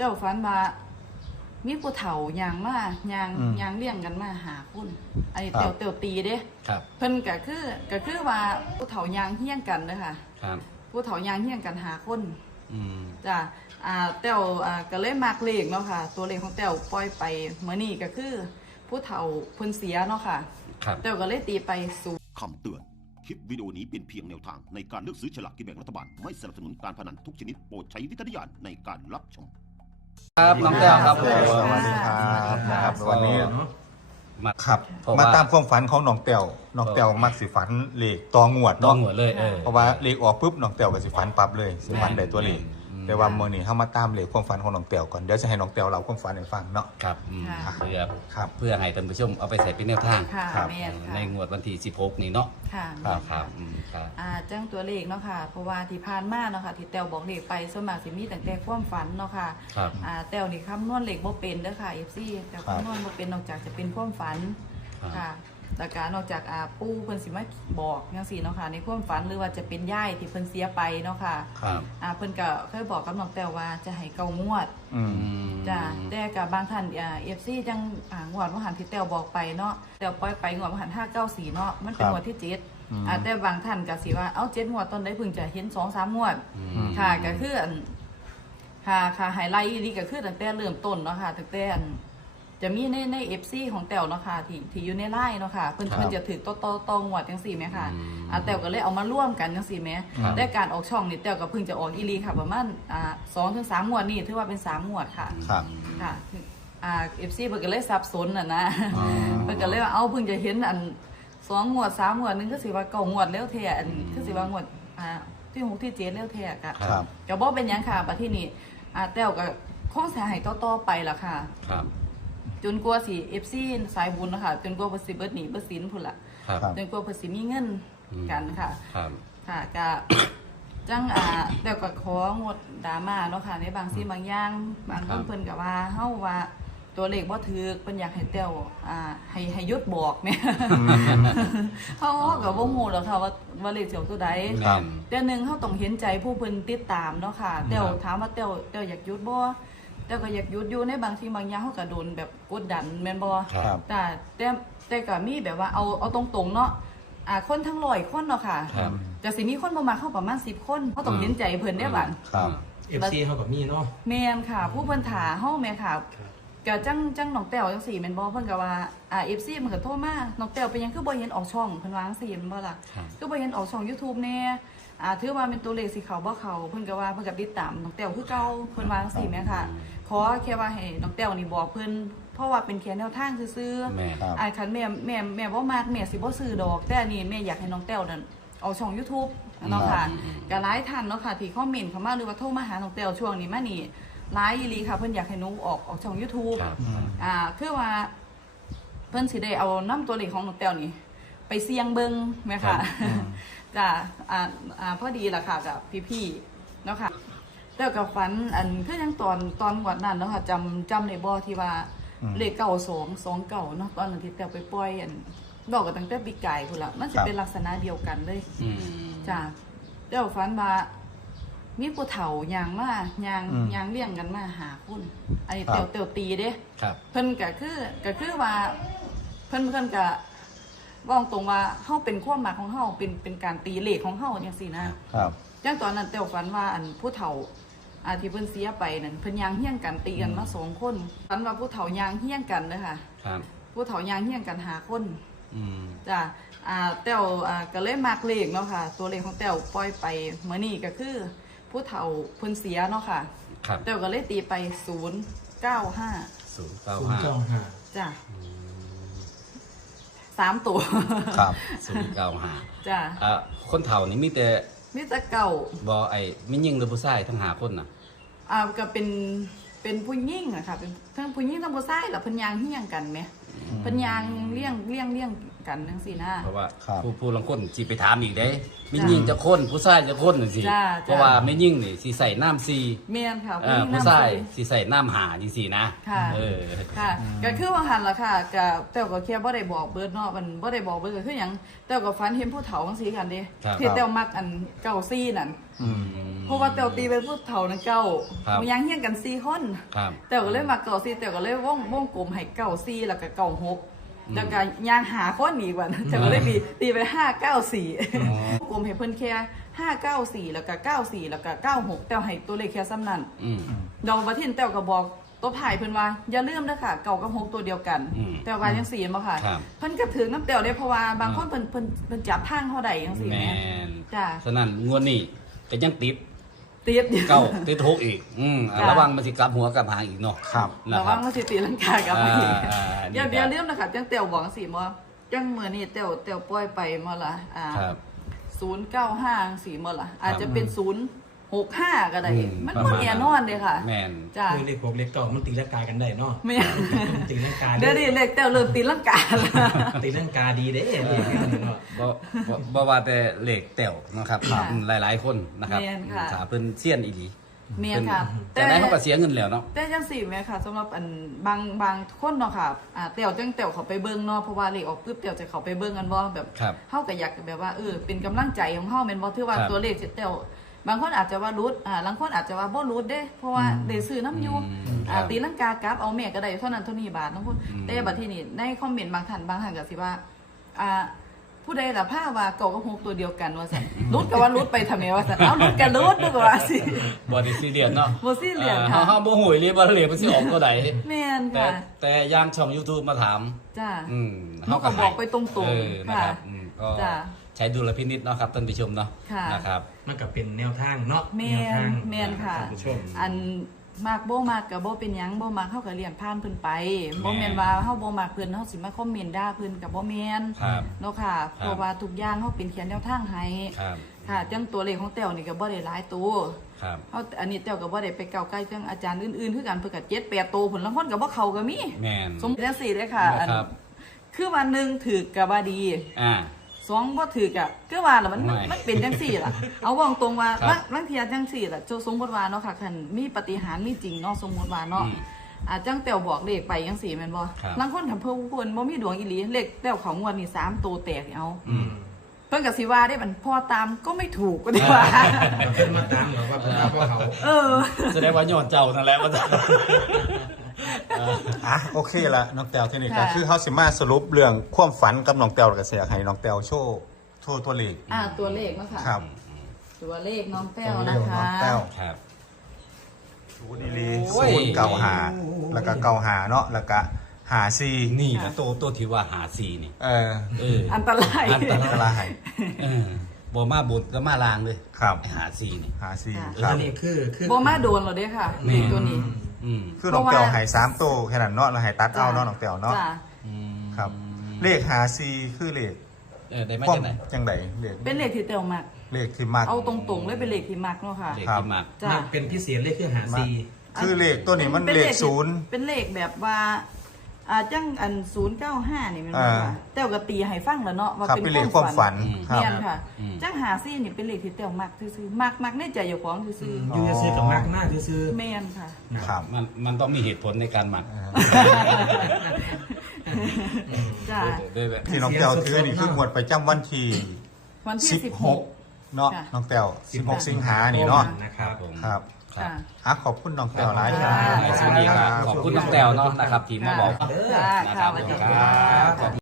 เจ้าฝันว่ามีผู้เฒ่ายางมายางอืมยางเลี้ยงกันมาหาคุณไอ้ครับเตียวเตียวตีเด้ครับ เพิ่นก็คือก็คือว่าผู้เฒ่ายางเฮี้ยงกันเด้อค่ะ ครับ ผู้เฒ่ายางเฮี้ยงกันหาคนอืม จ้ะอ่าเต้วอ่าก็เลยมักเลขเนาะค่ะ ตัวเลขของเต้วปล่อยไปเมื่อนี้ก็คือ ผู้เฒ่าเพิ่นเสียเนาะค่ะครับ เต้วก็เลยตีไปศูนย์คำเตือน คลิปวิดีโอนี้เป็นเพียงแนวทางในการเลือกซื้อฉลากกินแบ่งรัฐบาล ไม่สนับสนุนการพนันทุกชนิดโปรดใช้วิจารณญาณในการรับชม ครับน้องแก้วครับผม สวัสดีครับนะครับวันนี้มาครับ เพราะมาว่าตามความฝันของน้องแต้วน้องแต้วมักสิฝันเลขตองวดต้องเนาะหัวเลยเออ เพราะว่าเลขออกปุ๊บน้องแต้วก็สิฝันปั๊บเลยสิฝันได้ตัวเลขอืม แต่ว่ามื้อนี้เฮามาตามเลขความฝันของน้องแต้วก่อนเดี๋ยวจะให้น้องแต้วเล่าความฝันให้ฟังเนาะ ครับอืมค่ะ เพื่อครับ เพื่อให้ท่านผู้ชมเอาไปใส่เป็นแนวทางค่ะครับ แม่นค่ะในงวดวันที่16นี้เนาะค่ะครับครับอืมครับ อ่าแจ้งตัวเลขเนาะค่ะเพราะว่าที่ผ่านมาเนาะค่ะที่แต้วบอกเลขไปส่วนมากสิมีตั้งแต่ความฝันเนาะค่ะครับ อ่าแต้วนี่คำนวณเลขบ่เป็นเด้อค่ะ FC แต่ครับคำนวณบ่เป็นนอกจากจะเป็นความฝันครับ ค่ะ แล้วก็นอกจากอ่าปู่เพิ่นสิมาบอกจังซี่เนาะค่ะ ในความฝันหรือว่าจะเป็นย่ายที่เพิ่นเสียไปเนาะค่ะครับอ่าเพิ่นก็เคยบอกกับน้องแต้วว่าจะให้เกางวดอืมอืมจ้ะแต่กับบางท่านอ่า FC จังอ่างวดว่าหันที่แต้วบอกไปเนาะแต้วปล่อยไปงวดว่าหัน594เนาะมันเป็นครับงวดที่เจ็ดอืมอ่าแต่บางท่านก็สิว่าเอ้าเจ็ดงวดตอนใดเพิ่งจะเห็น2 3งวดอืมค่ะก็คืออันค่ะค่ะไฮไลท์นี่ก็คือตั้งแต่เริ่มต้นเนาะค่ะตั้งแต่อัน จะมีในใน FC ของแต้วเนาะค่ะที่ที่อยู่ในไลน์เนาะค่ะเพิ่นครับเพิ่นจะถือโตโตโตงวดจังซี่แหมค่ะอืมอ่าแต้วก็เลยเอามาร่วมกันจังซี่แหมครับแต่การออกช่องนี่แต้วก็เพิ่งจะออกอีหลีค่ะประมาณอ่า2ถึง3งวดนี่ถือว่าเป็นสามงวดค่ะครับ ค่ะอ่า FC เพิ่นก็เลยสับสนน่ะนะอ๋อ เพิ่นก็เลยว่าเอ้าเพิ่งจะเห็นอันสองงวดสามงวดหนึงก็สิว่าเก้างวดแล้วแท้อันคือสิว่างวดอ่าที่หกที่เจ็ดแล้วแท้กะ ครับ ก็บ่เป็นหยังค่ะบัดทีนี้อ่าแต้วก็คงสิให้ต่อๆไปล่ะค่ะ ครับ จนกว่าสิ FC สายบุญนะคะจนกว่าเพิ่นสิเบิดหนี้เบิดสินพุ่นล่ะครับครับ จนกว่าเพิ่นสิมีเงินอืมกันค่ะ ครับ ค่ะก็จังอ่าแต่ก็ของดดราม่าเนาะค่ะในบางสิ่งบางอย่างบางคครันบ เพิ่นก็ว่าเฮาว่าตัวเลขบ่ถูกเพิ่นอยากให้แต้วอ่าให้ให้หยุดบอกแม่เฮาก็บ่ฮู้หรอกค่ะว่าว่าเลขสิออกตัวใดครับแต่หนึงเฮาต้องเห็นใจผู้เพิ่นติดตามเนาะค่ะแต้วครับถามว่าแต้วแต้วอยากหยุดบ่ แต้วก็อยากหยุดอยู่ในบางสิ่งบางอย่างเฮาก็โดนแบบกดดันแม่นบ่ครับ แต่แต่แต่ก็มีแบบว่าเอาเอาตรงๆเนาะอ่าคนทั้งร้อยคนเนาะค่ะครับจะสิมีคนประมาณเข้าประมาณสิบคนเขาต้องเห็นใจเพิ่นได้บัดครับ เอฟซีเขากับมีเนาะ แม่นค่ะผู้เพิ่นถาเฮาแม่ค่ะก็จังจังน้องแต้วจังซี่แม่นบ่เพิ่นก็ว่าอ่า FC มันก็โทรมาน้องแต้วเป็นหยังคือบ่เห็นออกช่องเพิ่นว่าจังซี่แม่นบ่ล่ะครับ คือบ่เห็นออกช่อง YouTube แน่อ่าถือว่าเป็นตัวเลขสิเขาบ่เขาเพิ่นก็ว่าเพิ่นก็ติดตามน้องแต้วคือเก่าเพิ่นว่าจังซี่แม่ค่ะ ขอแค่ว่าให้น้องแต้วนี่บอกเพิ่นเพราะว่าเป็นแค่แนวทางซื่อๆ แม่ครับ อ่าคันแม่แม่แม่บ่มากแม่สิบ่ซื้อดอก แต่อันนี้แม่อยากให้น้องแต้วนั่นเอาช่อง YouTube เนาะค่ะอืมก็หลายท่านเนาะค่ะที่คอมเมนต์เข้ามาหรือว่าโทรมาหาน้องแต้วช่วงนี้มานี่หลายอีหลีค่ะเพิ่นอยากให้หนูออกออกช่อง YouTube ครับ อ่าคือว่า เพิ่นสิได้เอานํตัวเลขของน้องแต้วนี่ ไปเสี่ยงเบิ่งแม่ค่ะจ้ะอ่าอ่าพอดีล่ะค่ะกับพี่ๆเนาะค่ะ แต่กับฝันอันคือยังตอนตอนงวดนั้นเนาะค่ะจำจำในบ่ที่ว่าอืม เลขเก่าสองสองเก่าเนาะตอนนั้นที่แต้วไปปล่อยอันบอกกันตั้งแต่ปีกายพุ่นละมันจะครับเป็นลักษณะเดียวกันเลย อืม จ้ะแต้วฝันว่ามีผู้เฒ่ายางมายางอืมยางเลี้ยงกันมาหาคุณอันนี้ครัแต้บวแต้วตีเด้ ครับ เพิ่นก็คือก็คือว่า เพิ่นเพิ่นก็บอกตรงว่าเฮาเป็นความหมายของเฮาเป็นเป็นการตีเลขของเฮาจังซี่นะครับ จังตอนนั้นแต้วฝันว่าอันผู้เฒ่า อาที่เพิ่นเสียไปนั่นเพิ่นยางเฮี้ยงกันตีกันมาสองคนฝันว่าผู้เฒ่ายางเฮี้ยงกันเด้อค่ะ ครับ ผู้เฒ่ายางเฮี้ยงกันหาคนอืม จ้ะอ่าแต้วอ่าก็เลยมักเลขเนาะค่ะ ตัวเลขของแต้วปล่อยไปเมื่อนี้ก็คือ ผู้เฒ่าเพิ่นเสียเนาะค่ะ ครับแต้วก็เลยตีไป 095ศูนย์เก้าศูนย์ห้าเก้าห้าจ้ะสามตัวครับศูนย์เก้าห้าจ้ะอ่าคนเฒ่านี่มีแต่ มิตรเก่าบอไอ้ไม่ยิ่งหรือผู้ชายทั้งหาคนน่ะ อ่าก็เป็นเป็นผู้หญิงอะค่ะเป็นทั้งผู้หญิงทั้งผู้ชายแล้วเพิ่นยางเฮี้ยงกันไหมเพิ่นยางเลี้ยงเลี้ยงเลี้ยง กันจังซี่นะ เพราะว่าครับ ผู้ผู้ลังคนสิไปถามอีกเด้ไม่ยิ่งจะคนผู้ชายจะคนจังซี่จ้า เพราะว่าไม่ยิ่งนี่สิใส่น้ำซีแม่นค่ะเอ่อมีผู้น้ำ ชายใส่สิใส่น้ำหาจังซี่นะค่ะ เออ ค่ะก็คือว่าหันล่ะค่ะก็แต่ก็แค่บ่ได้บอกเบิดเนาะมันบ่ได้บอกเบิดก็คือหยังแต่ก็ฝันเห็นผู้เฒ่าจังซี่กันเด้ครับ ที่แต่วมักอันเก่าซี่นั่นเพราะว่าแต่วตีเป็นผู้เฒ่านั่นเก่าครับ มันยังเฮียงกันสี่คน ครับ แต่วก็เลยมาเก่าซี่แต่วก็เลยวงวงกลมให้เก่าซี่แล้วก็เก่าหก แล้วก็ย่างหาคนอีกว่านะแต่วก็เลยตีตีไปห้าเก้าสี่กลมให้เพิ่นแค่ห้าเก้าสี่แล้วก็เก้าสี่แล้วก็เก้าหกแต่วให้ตัวเลขแค่ซ้ำนั้นอืมดอกบัทินแต้วก็บอกตัวถ่ายเพิ่นว่าอย่าลืมเด้อค่ะเก่ากับหกตัวเดียวกันอืมแต่ว่าจังซี่บ่ค่ะครับเพิ่นก็ถึงน้ำแต้วได้เพราะว่าบางคนเพิ่นเพิ่นเพิ่นจับทางเฮาได้จังซี่แมแหม่นจ้ะฉะนั้นงวดนี้ก็ยังติด ติดอยู่เก้าติดหกอีก อืมอะจ้ะระวังมันสิกลับหัวกลับหางอีกเนาะครับนะระควัรังบว่าสิตีลังกากลับมาอีกอ่าอ่าอย่านี่อย่าครับลืมนะคะจังแต้วบอกจังซี่บ่จังมื้อนี้แต้วแต้วปล่อยไปมาละอ่าครับ095จังซี่มาละอาจจะเป็น 065ก็ได้ อืมมันประบ่มาณ แน่นอนเด้ค่ะแมน จ้ะคือเลขหกเลขเก้ามันตีลังกากันได้เนาะแม่มันตีลังกาเดี๋ยวนี้เลขแต้วเริ่มตีลังกาแล้วตีลังกาดีเด้เลขเนี่ยเนาะ บ่บ่บ่ว่าแต่เหล็กแต้วนะครับค่ะอืมหลายๆคนนะครับแม่นค่ะถ้าเพิ่นเซียนอีหลีแม่นค่ะแต่ได้เขาก็เสียเงินแล้วเนาะ แต่จังสี่แม่ค่ะสำหรับอันบางบางคนเนาะค่ะอ่าเตี่ยวจังเตี่ยวเขาไปเบิ่งเนาะเพราะว่าเลขออกปึ๊บเตี่ยวจะเขาไปเบิ่งกันบ่แบบครับเฮาก็อยากแบบว่าเออเป็นกำลังใจของเฮาแม่นบ่ถือว่าครับตัวเลขสิเตี่ยว บางคนอาจจะว่ารูดอ่าบางคนอาจจะว่าบ่รูดเด้ เพราะว่าได้ซื้อน้ำอยู่อืมอ่าครับตีลังกากลับเอาแม่ก็ได้เท่านั้นเท่านี้บาทน้องคุณอืมแต่บัดทีนี้ในคอมเมนต์บางท่านบางท่านก็สิว่าอ่าผู้ใดล่ะผ้าว่าเก่ากับฮกตัวเดียวกันว่าซั่นรูดก็ว่ารูดไปทำไมว่าซั่นเอารูดกันรูดดูก็ว่าสิบ่ได้ซีเรียสเนาะบ่ซีเรียสอ่าค่ะเฮาเฮาบ่ฮู้อีหลีว่าเลขมันสิออกตัวใดแม่นแต่ค่ะแต่ย่างช่อง YouTube มาถามจ้าอืมเขาก็บอกไปตรงๆเออนะครับค่ะอืมก็จ้ะใช้ดุลพินิจเนาะครับท่านผู้ชมเนาะค่ะ นะครับ มันก็เป็นแนวทางเนาะแมแนวนทางแมนค่ะ ท่านผู้ชม อันมากโบมากกับโบเป็นหยังโบมากเข้ากับเรียนผ่านเพิ่นไปโบแม่แมนนว่าเฮาโบมากเพิ่นเฮาสิมาคอมเมนต์ด่าเพิ่นกับโบแมนครับเนาะค่ะครับ เพราะว่าทุกอย่างเฮาเป็นเขียนแนวทางให้ครับค่ะจังตัวเลขของแต้วนี่ก็บ่ได้หลายตัวครับเฮาอันนี้แต้วก็บ่ได้ไปเก่าใกล้จังอาจารย์อื่นๆคือกันเพิ่นก็7 8ตัวผลลางคนก็บ่เข้าก็มีแม่นสมจังซี่เลยค่ะอันนะครับคือวันหนึงถือก็บ่ดี อ่า สองบ่ถือกะก็ว่าล่ะมันมันไม่ มันเป็นจังซี่ล่ะ เอาวองตรงว่าครับบางบางเทียจังซี่ล่ะโจสมมุติว่าเนาะค่ะคันมีปฏิหารย์มีจริงเนาะสมมุติว่าเนาะอืมอ่าจังแต้วบอกเลขไปจังซี่แม่นบ่ครับ ลางคนทำเพิ่นผู้คนบ่มีดวงอีหลีเลขแต้วของงวดนี่3ตัวแตกนี่เอาอืมเพิ่นก็สิว่าได้มันพอตามก็ไม่ถูกก็ได้ว่าเพิ่นมาตามบอกว่าเพิ่นว่าพวกเขา เออ แสดงว่าย้อนเจ้านั่นแหละว่าจะ อะโอเคละน้องแต้วที่นี่ก็ค่ะ คือเขาสิมาสรุปเรื่องความฝันกับน้องแต้วแล้วก็เสียให้น้องแต้วโชว์โชว์ตัวเลขอ่าตัวเลขเนาะค่ะ ครับตัวเลขน้องแต้วตัวเลนะขของน้คะ องแต้วครับ ศูนย์อีหลีโอ้ย ศูนย์เก่าหาแล้วก็เก่าหาเนาะแล้วก็หาซีนี่นะตัวตัวที่ว่าหาซีนี่ เออเอออันตรายอันตอันตรายเออบ่มาบุญก็มาลางเลยครับไอ้หาซีนี่ หาซีค่ะ ครัอับ นนี้คือคือบ่มาโดนเราเด้ค่ะ แม่เลขตัวนี้ อืมคือน้องแต้วใหายสามตัวแค่นั้นเนาะแล้วใหายตัดเอาเนาะน้องแต้วเนาะ จ้ะอืมครับ เลขหาซีคือเลขเออได้มาความจากไหนจังไดเลขเป็นเลขที่แต้วมักเลขที่มาก เอาตรงๆเลยเป็นเลขที่มักเนาะค่ะเด็กครับที่มากจ้ะมันเป็นพิเศษเลขคือหาซี คือเลขตัวนี้มันป็เลขที่ศูนย์ เป็นเลขแบบว่า อ่าจังอันศูนย์เก้าห้านี่มันอ่าว่า แต่วก็ตีให้ฟังแล้วเนาะว่าครับเป็นเป็นเลขความฝันครับเนียนค่ะ อืม จังหาซี่นี่เป็นเลขที่เต้วมักซื่อๆมักมักในใจอยู่ของซื่ออยู่จะซื้อกับมากหน้าซื้อๆแม่นค่ะ ครับมันมันต้องมีเหตุผลในการหมักจ้า ด้วยแบบที่น้องแต้วถือนี่คือหมวดประจำวันที่วันที่สิบหก 16 เนาะค่ะ น้องแต้ว16 สิงหานี่เนาะ นะครับผม ครับ ครับ อะขอบคุณน้องแต้วหลายคครัรับบสวัสดีครับขอบคุณน้องแต้วเนาะนะครับ ที่มาบอกจ้านะคค่ะรับสวัสดีคค่ะรับ